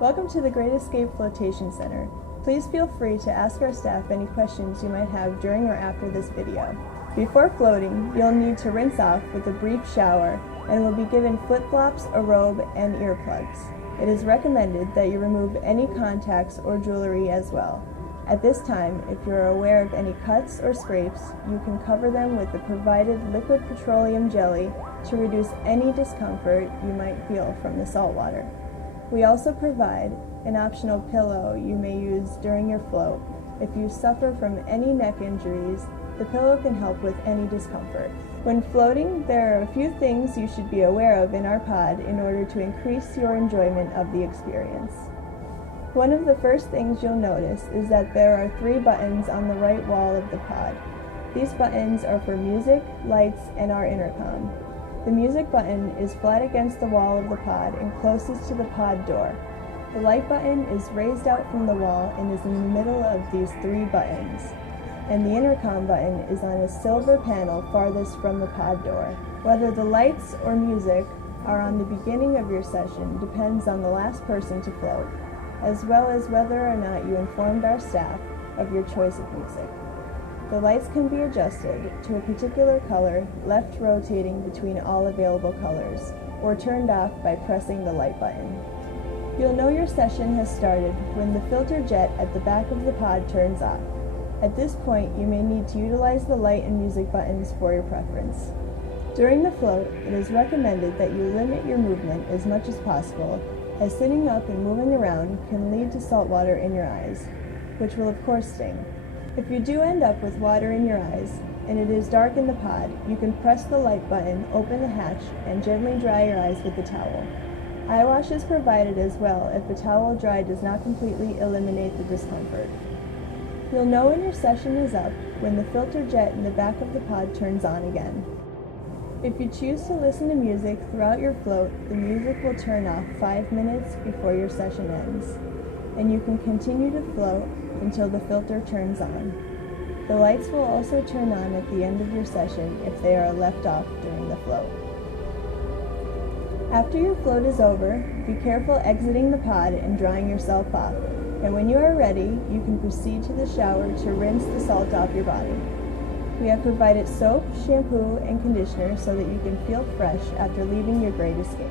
Welcome to the Great Escape Floatation Center. Please feel free to ask our staff any questions you might have during or after this video. Before floating, you'll need to rinse off with a brief shower and will be given flip-flops, a robe, and earplugs. It is recommended that you remove any contacts or jewelry as well. At this time, if you're aware of any cuts or scrapes, you can cover them with the provided liquid petroleum jelly to reduce any discomfort you might feel from the salt water. We also provide an optional pillow you may use during your float. If you suffer from any neck injuries, the pillow can help with any discomfort. When floating, there are a few things you should be aware of in our pod in order to increase your enjoyment of the experience. One of the first things you'll notice is that there are 3 buttons on the right wall of the pod. These buttons are for music, lights, and our intercom. The music button is flat against the wall of the pod and closest to the pod door. The light button is raised out from the wall and is in the middle of these 3 buttons. And the intercom button is on a silver panel farthest from the pod door. Whether the lights or music are on the beginning of your session depends on the last person to float, as well as whether or not you informed our staff of your choice of music. The lights can be adjusted to a particular color, left rotating between all available colors, or turned off by pressing the light button. You'll know your session has started when the filter jet at the back of the pod turns off. At this point, you may need to utilize the light and music buttons for your preference. During the float, it is recommended that you limit your movement as much as possible, as sitting up and moving around can lead to salt water in your eyes, which will of course sting. If you do end up with water in your eyes, and it is dark in the pod, you can press the light button, open the hatch, and gently dry your eyes with the towel. Eye wash is provided as well if the towel dry does not completely eliminate the discomfort. You'll know when your session is up when the filter jet in the back of the pod turns on again. If you choose to listen to music throughout your float, the music will turn off 5 minutes before your session ends, and you can continue to float until the filter turns on. The lights will also turn on at the end of your session if they are left off during the float. After your float is over, be careful exiting the pod and drying yourself off, and when you are ready, you can proceed to the shower to rinse the salt off your body. We have provided soap, shampoo, and conditioner so that you can feel fresh after leaving your Great Escape.